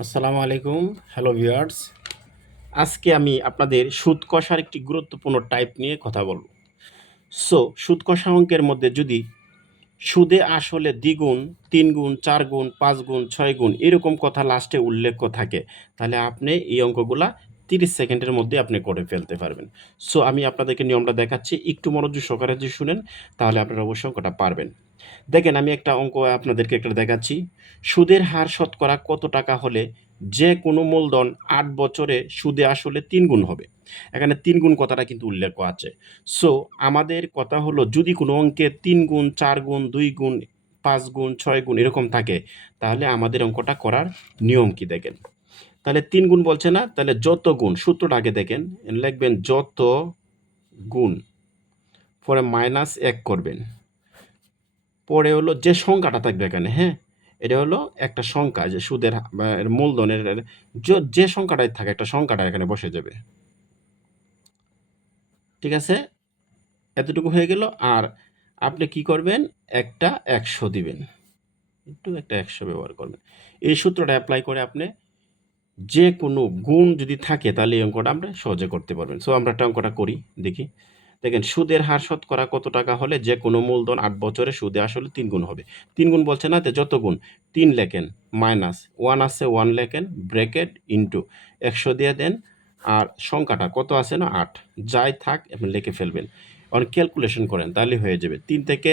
আসসালামু আলাইকুম। Hello viewers. আজকে আমি আপনাদের সুদ কষার একটি গুরুত্বপূর্ণ টাইপ নিয়ে কথা বলব। সুদ কষা অঙ্কের মধ্যে যদি সুদে আসলে দ্বিগুণ, ৩ গুণ, ৪ গুণ, ৫ গুণ, ৬ গুণ এরকম কথা লাস্টে উল্লেখ থাকে, তাহলে আপনি এই অঙ্কগুলা ৩০ সেকেন্ডের মধ্যে আপনি করে ফেলতে পারবেন। আমি আপনাদেরকে নিয়মটা দেখাচ্ছি। একটু মনোযোগ সহকারে যদি শুনেন, তাহলে আপনারা অবশ্যই অঙ্কটা পারবেন। দেখেন, আমি একটা অঙ্ক আপনাদেরকে একটা দেখাচ্ছি। সুদের হার শতকরা কত টাকা হলে যে কোনো মূলধন ৮ বছরে সুদে আসলে ৩ গুণ হবে? এখানে ৩ গুণ কথাটা কিন্তু উল্লেখ আছে। সো আমাদের কথা হলো, যদি কোনো অঙ্কে ৩ গুণ, ৪ গুণ, ২ গুণ, ৫ গুণ, ৬ গুণ এরকম থাকে, তাহলে আমাদের অঙ্কটা করার নিয়ম কি দেখেন। তাহলে ৩ গুণ বলছে না, তাহলে যত গুণ, সূত্রটা আগে দেখেন। লিখবেন যত গুণ, পরে -১ করবেন। পরে হলো যে সংখ্যাটা থাকবে এখানে, হ্যাঁ? এটা হলো একটা সংখ্যা, যে সুদের মূলধনের যে সংখ্যাটাই থাকে, একটা সংখ্যাটা এখানে বসে যাবে। ঠিক আছে? এতটুকু হয়ে গেল। আর আপনি কি করবেন? একটা ১০০ দিবেন। একটা ১০০ ব্যবহার করবেন। এই সূত্রটা এপ্লাই করে আপনি যে কোনো গুণ যদি থাকে, তাহলে এই অঙ্কটা আমরা সহজে করতে পারবেন। আমরা একটা অঙ্কটা করি, দেখি। দেখেন, সুদের হার শতকরা কত টাকা হলে যে কোনো মূলধন ৮ বছরে সুদে আসলে ৩ গুণ হবে? ৩ গুণ বলছে না, যত গুণ, ৩ লেখেন, -1 আছে 1 লেখেন, ব্র্যাকেট ইন্টু ১০০ দিয়ে দেন। আর সংখ্যাটা কত আছে না, ৮, যাই থাক আপনি লিখে ফেলবেন। অনেক ক্যালকুলেশন করেন, তাহলে হয়ে যাবে। ৩ থেকে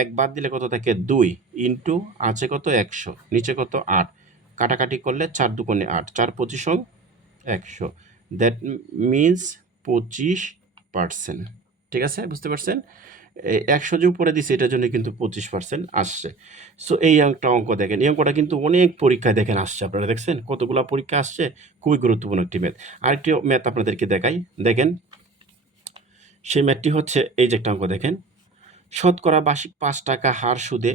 ১ বাদ দিলে কত থাকে? ২ ইন্টু আছে কত? ১০০, নিচে কত? ৮, কাটাকাটি করলে ৪ দুগুণে ৮, ৪ পঁচিশ ১০০। That means 25%। ঠিক আছে? বুঝতে পারছেন? ১০০ যে উপরে দিছি, এটার জন্য কিন্তু 25% আসছে। এই একটা অঙ্ক দেখেন। এই অঙ্কটা কিন্তু অনেক পরীক্ষায় দেখেন আসছে। আপনারা দেখছেন? কতগুলা পরীক্ষা আসছে। খুবই গুরুত্বপূর্ণ একটি ম্যাথ। আরেকটি ম্যাথ আপনাদেরকে দেখাই। দেখেন, সেই ম্যাথটি হচ্ছে এই যে একটা অঙ্ক দেখেন। শতকরা বার্ষিক ৳৫ হার সুদে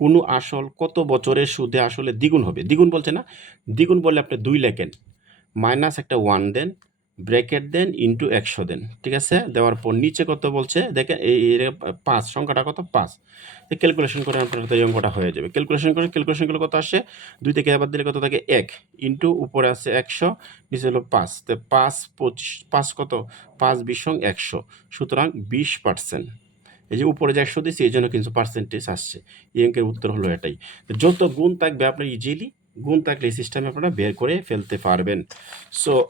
কোনো আসল কত বছরের সুদে আসলে দ্বিগুণ হবে? দ্বিগুণ বলছে না? দ্বিগুণ বললে আপনি ২ লেখেন, মাইনাস একটা 1 দেন, ব্র্যাকেট দেন, ইন্টু ১০০ দেন। ঠিক আছে? দেওয়ার পর নিচে কত বলছে দেখেন, এই ৫, সংখ্যাটা কত? ৫। ক্যালকুলেশন করে আপনার তো এই অঙ্কটা হয়ে যাবে। ক্যালকুলেশন করলে কত আসে? ২ থেকে আবার দিলে কত থাকে? ১ ইন্টু উপরে আছে ১০০, নিচে হলো ৫। তো ৫ ২৫, ৫ কত? ৫ ২০ ১০০, সুতরাং 20%। এই যে উপরে যে ১০০ দিচ্ছি, এই জন্য কিন্তু পার্সেন্টেজ আসছে। এই অঙ্কের উত্তর হলো এটাই। যত গুণ থাকবে, আপনার ইজিলি গুণ থাকলে এই সিস্টেমে আপনারা বের করে ফেলতে পারবেন।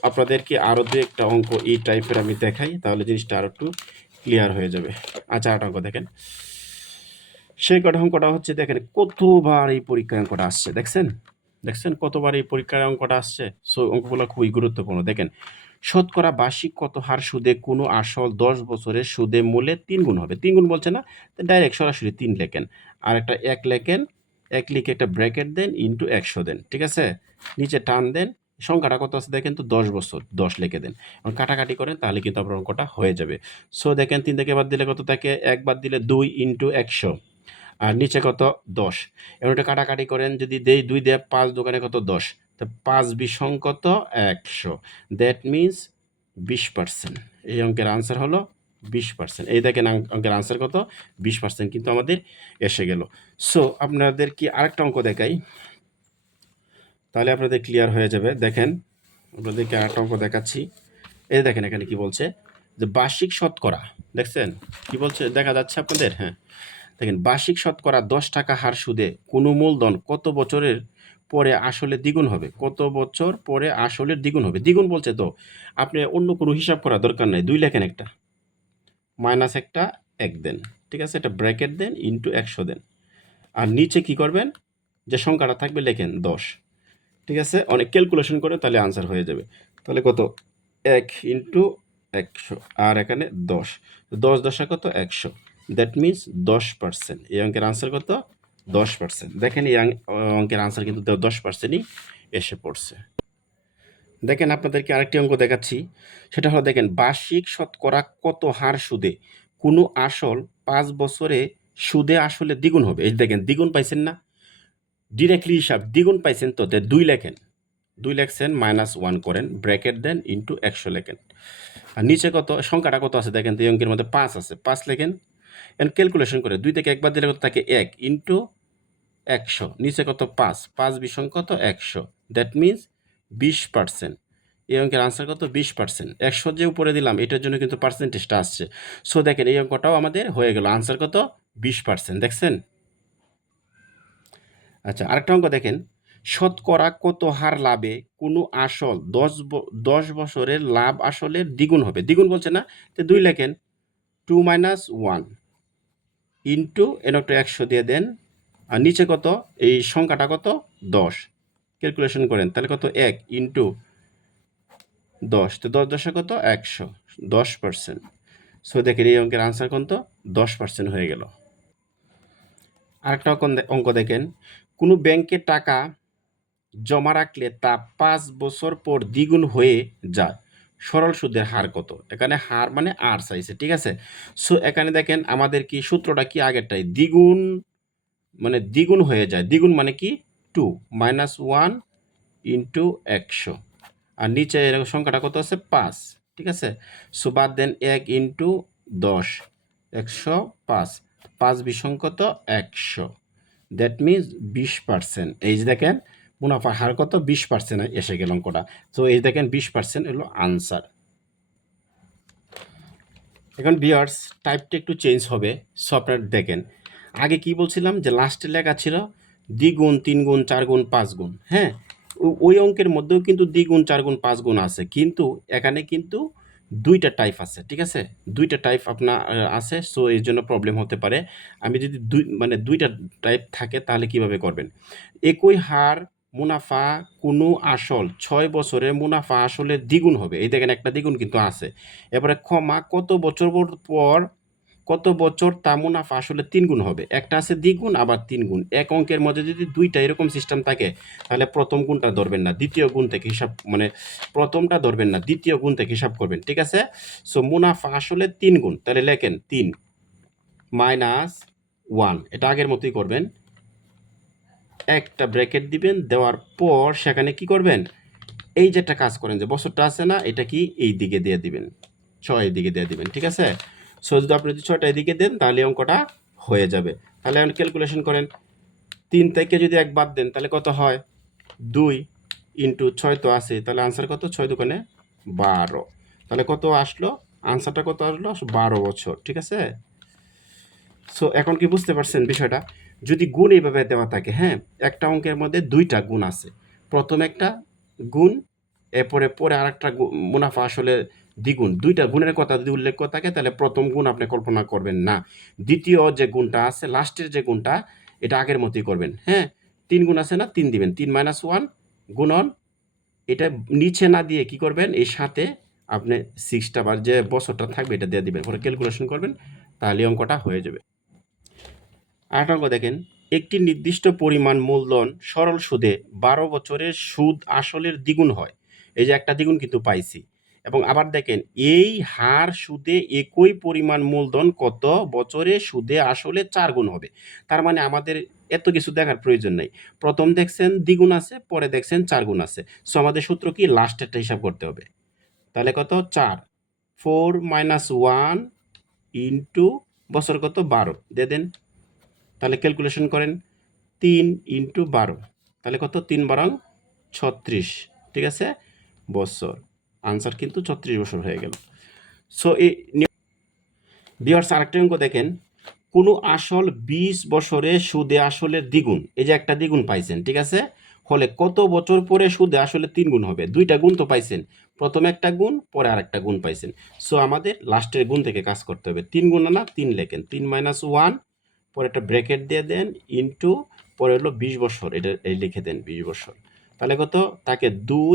আপনাদেরকে আরও দু একটা অঙ্ক এই টাইপের আমি দেখাই, তাহলে জিনিসটা আরও একটু ক্লিয়ার হয়ে যাবে। আচ্ছা, আরেকটা অঙ্ক দেখেন। সেই কটা অঙ্কটা হচ্ছে, দেখেন কতবার এই পরীক্ষায় অঙ্কটা আসছে, দেখছেন? দেখছেন কতবার এই পরীক্ষায় অঙ্কটা আসছে? অঙ্কগুলো খুবই গুরুত্বপূর্ণ। দেখেন, শতকরা বার্ষিক কত হার সুদে কোনো আসল ১০ বছরের সুদে মূলে ৩ গুণ হবে? ৩ গুণ বলছে না, ডাইরেক্ট সরাসরি ৩ লেখেন। আর একটা ১ লেখেন, ১ লিখে একটা ব্র্যাকেট দেন, ইন্টু ১০০ দেন। ঠিক আছে? নিচে টান দেন, সংখ্যাটা কত আছে দেখেন তো, ১০ বছর, ১০ লিখে দেন। এখন কাটাকাটি করেন, তাহলে কিন্তু আপনার অঙ্কটা হয়ে যাবে। দেখেন, ৩ থেকে বাদ দিলে কত থাকে? ১ বাদ দিলে ২ ইন্টু ১০০, আর নিচে কত? ১০। এবার এটা কাটাকাটি করেন, যদি দেই ২ দিয়ে ৫ দোকানে কত? ১০। তো ৫ ২০ কত? ১০০। That means 20%। এই অঙ্কের আনসার হলো 20%। এই দেখেন, অঙ্কের আনসার কত? 20% কিন্তু আমাদের এসে গেল। আপনাদের কি আরেকটা অঙ্ক দেখাই, তাহলে আপনাদের ক্লিয়ার হয়ে যাবে। দেখেন, আপনাদেরকে আরেকটা অঙ্ক দেখাচ্ছি। এই দেখেন, এখানে কি বলছে, যে বার্ষিক শতকরা, দেখছেন কি বলছে? দেখা যাচ্ছে আপনাদের? হ্যাঁ, দেখেন, বার্ষিক শতকরা ৳১০ হার সুদে কোনো মূলধন কত বছরের পরে আসলে দ্বিগুণ হবে? কত বছর পরে আসলের দ্বিগুণ হবে? দ্বিগুণ বলছে তো আপনি অন্য কোনো হিসাব করার দরকার নাই। ২ লেখেন একটা, মাইনাস একটা ১ দেন। ঠিক আছে? এটা ব্র্যাকেট দেন, ইন্টু ১০০ দেন। আর নিচে কি করবেন? যে সংখ্যাটা থাকবে লেখেন ১০। ঠিক আছে? অনেক ক্যালকুলেশন করে তাহলে আনসার হয়ে যাবে। তাহলে কত? ১ ইন্টু ১০০, আর এখানে ১০। ১০ দশা কত? ১০০। That means 10%। এই অঙ্কের আনসার কত? 10%। দেখেন, এই অঙ্কের আনসার কিন্তু 10%ই এসে পড়ছে। দেখেন, আপনাদেরকে আরেকটি অঙ্ক দেখাচ্ছি। সেটা হলো, দেখেন, বার্ষিক শতকরা কত হার সুদে কোনো আসল ৫ বছরে সুদে আসলে দ্বিগুণ হবে? এই দেখেন, দ্বিগুণ পাইছেন না? ডিরেক্টলি হিসাব, দ্বিগুণ পাইছেন তো ২ লেখেন। ২ লেখছেন, -1 করেন, ব্র্যাকেট দেন, ইন্টু ১০০ লেখেন। আর নিচে কত? সংখ্যাটা কত আছে দেখেন তো, এই অঙ্কের মধ্যে ৫ আছে, ৫ লেখেন। ক্যালকুলেশন করে ২ থেকে ১ বাদ দিলে কত থাকে? ১ ইন্টু 100, নিচে কত 5, 5 বিসং কত 100, দ্যাট মিনস 20%। এই অঙ্কের আনসার কত 20%। 100 যে উপরে দিলাম এটার জন্য কিন্তু পার্সেন্টেজটা আসছে। সো দেখেন এই অঙ্কটাও আমাদের হয়ে গেল, আনসার কত 20%। দেখছেন? আচ্ছা, আরেকটা অঙ্ক দেখেন, শতকরা কত হার লাভে কোনো আসল 10 বছরের লাভ আসলের দ্বিগুণ হবে। দ্বিগুণ বলছে না, তো 2 লেখেন, 2 - 1 ইন্টু এর একটা 100 দিয়ে দেন, আর নিচে কত, এই সংখ্যাটা কত 10, ক্যালকুলেশন করেন তাহলে কত 1 ইন্টু 10, তো 10 10 কত 100, 10%। সো দেখেন এই অঙ্কের আনসার কত 10% হয়ে গেল। আরেকটা অঙ্ক দেখেন, কোনো ব্যাংকে টাকা জমা রাখলে তা 5 বছর পর দ্বিগুণ হয়ে যায়, সরল সুদের হার কত? এখানে হার মানে আর চাইছে, ঠিক আছে। সো এখানে দেখেন আমাদের কি সূত্রটা কি আগেরটাই, দ্বিগুণ মানে দ্বিগুণ হয়ে যায়, দ্বিগুণ মানে কি 2 - 1 ইন্টু 100, আর নিচে এরকম সংখ্যাটা কত আছে 5, ঠিক আছে। সো বাদ দেন 1 ইন্টু 10, 105, 5 বিসং কত 100, দ্যাট মিনস 20%। এই যে দেখেন মুনাফার হার কত 20% এসে গেল অঙ্কটা। তো এই দেখেন 20% হলো আনসার। এখন ভিউয়ার্স টাইপটা একটু চেঞ্জ হবে। সো আপনারা দেখেন, আগে কি বলছিলাম যে লাস্টে লেখা ছিল দ্বিগুণ, 3 গুণ, 4 গুণ, 5 গুণ, হ্যাঁ, ওই অঙ্কের মধ্যেও কিন্তু দ্বিগুণ, 4 গুণ, 5 গুণ আছে, কিন্তু এখানে কিন্তু দুইটা টাইপ আছে, ঠিক আছে, দুইটা টাইপ আপনার আছে। সো এর জন্য প্রবলেম হতে পারে। আমি যদি দুইটা টাইপ থাকে তাহলে কিভাবে করবেন, একই হার মুনাফা কোনো আসল 6 বছরে মুনাফা আসলে দ্বিগুণ হবে, এই দেখেন একটা দ্বিগুণ কিন্তু আছে। এবারে ক্ষমা কত বছর পর কত বছর তা মুনাফা আসলে 3 গুণ হবে, একটা আছে দ্বিগুণ আবার 3 গুণ। এক অঙ্কের মধ্যে যদি দুইটা এরকম সিস্টেম থাকে তাহলে প্রথম গুণটা ধরবেন না, দ্বিতীয় গুণ থেকে হিসাব, মানে প্রথমটা ধরবেন না, দ্বিতীয় গুণ থেকে হিসাব করবেন, ঠিক আছে। সো মুনাফা আসলে 3 গুণ, তাহলে লেখেন 3 - 1, এটা আগের মতোই করবেন, একটা ব্র্যাকেট দিবেন, দেওয়ার পর সেখানে কি করবেন, এই যে একটা কাজ করেন যে বছরটা আছে না, এটা কি এই দিকে দিয়ে দিবেন, 6 দিকে দিয়ে দিবেন, ঠিক আছে। সো যদি আপনি যদি 6টা এদিকে দেন তাহলে অঙ্কটা হয়ে যাবে। তাহলে আপনি ক্যালকুলেশন করেন, 3 থেকে যদি 1 বাদ দেন তাহলে কত হয় 2 ইন্টু 6 তো আছে, তাহলে আনসার কত 6 দুগুণে 12, তাহলে কত আসলো আনসারটা, কত আসলো 12 বছর, ঠিক আছে। সো এখন কি বুঝতে পারছেন বিষয়টা, যদি গুণ এইভাবে দেওয়া থাকে, হ্যাঁ, একটা অঙ্কের মধ্যে দুইটা গুণ আছে, প্রথম একটা গুণ, এরপরে পরে আরেকটা মুনাফা আসলে দ্বিগুণ, দুইটা গুণের কথা যদি উল্লেখ করে থাকে তাহলে প্রথম গুণ আপনি কল্পনা করবেন না, দ্বিতীয় যে গুণটা আছে লাস্টের যে গুণটা এটা আগের মতোই করবেন, হ্যাঁ। 3 গুণ আছে না, 3 দিবেন, 3 - 1 গুণন, এটা নিচে না দিয়ে কি করবেন, এই সাথে আপনি 6টা বার যে বছরটা থাকবে এটা দিয়ে দিবেন, পরে ক্যালকুলেশন করবেন, তাহলে অঙ্কটা হয়ে যাবে। আরেকটা অঙ্ক দেখেন, একটি নির্দিষ্ট পরিমাণ মূলধন সরল সুদে 12 বছরের সুদ আসলের দ্বিগুণ হয়, এই যে একটা দ্বিগুণ কিন্তু পাইছি, এবং আবার দেখেন এই হার সুদে একই পরিমাণ মূলধন কত বছরে সুদে আসলে 4 গুণ হবে। তার মানে আমাদের এত কিছু দেখার প্রয়োজন নেই, প্রথম দেখছেন দ্বিগুণ আছে, পরে দেখছেন 4 গুণ আছে। সো আমাদের সূত্র কি, লাস্টেরটা হিসাব করতে হবে, তাহলে কত 4, 4 - 1 ইন্টু বছর কত 12 দিয়ে দেন, তাহলে ক্যালকুলেশন করেন 3 ইন্টু 12, তাহলে কত 3 বারং 36, ঠিক আছে, বছর, আনসার কিন্তু 36 বছর হয়ে গেল। সো এই ভিউয়ার্স আরেকটা অঙ্ক দেখেন, কোনো আসল 20 বছরে সুদে আসলের দ্বিগুণ, এই যে একটা দ্বিগুণ পাইছেন, ঠিক আছে, হলে কত বছর পরে সুদে আসলে 3 গুণ হবে, দুইটা গুণ তো পাইছেন, প্রথমে একটা গুণ পরে আরেকটা গুণ পাইছেন। সো আমাদের লাস্টের গুণ থেকে কাজ করতে হবে, 3 গুণ না 3 লেখেন, 3 - 1, পরে একটা ব্র্যাকেট দিয়ে দেন, ইন্টু, পরে হলো 20 বছর, এটা এই লিখে দেন 20 বছর, তাহলে কত তাকে 2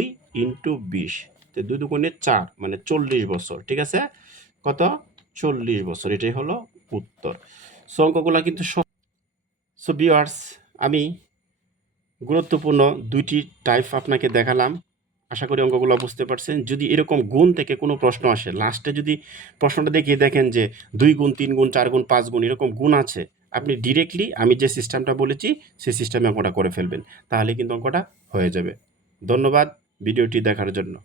ইন্টু 20, তো 2 দুগুণে 4 মানে 40 বছর, ঠিক আছে, কত 40 বছর, এটাই হলো উত্তর। সো অঙ্কগুলো কিন্তু সো ভিউয়ার্স আমি গুরুত্বপূর্ণ দুইটি টাইপ আপনাকে দেখালাম, আশা করি অঙ্কগুলো বুঝতে পারছেন। যদি এরকম গুণ থেকে কোনো প্রশ্ন আসে, লাস্টে যদি প্রশ্নটা দেখিয়ে দেখেন যে 2 গুণ, 3 গুণ, 4 গুণ, 5 গুণ এরকম গুণ আছে, আপনি ডিরেক্টলি আমি যে সিস্টেমটা বলেছি সেই সিস্টেমে অঙ্কটা করে ফেলবেন, তাহলে কিন্তু অঙ্কটা হয়ে যাবে। ধন্যবাদ ভিডিওটি দেখার জন্য।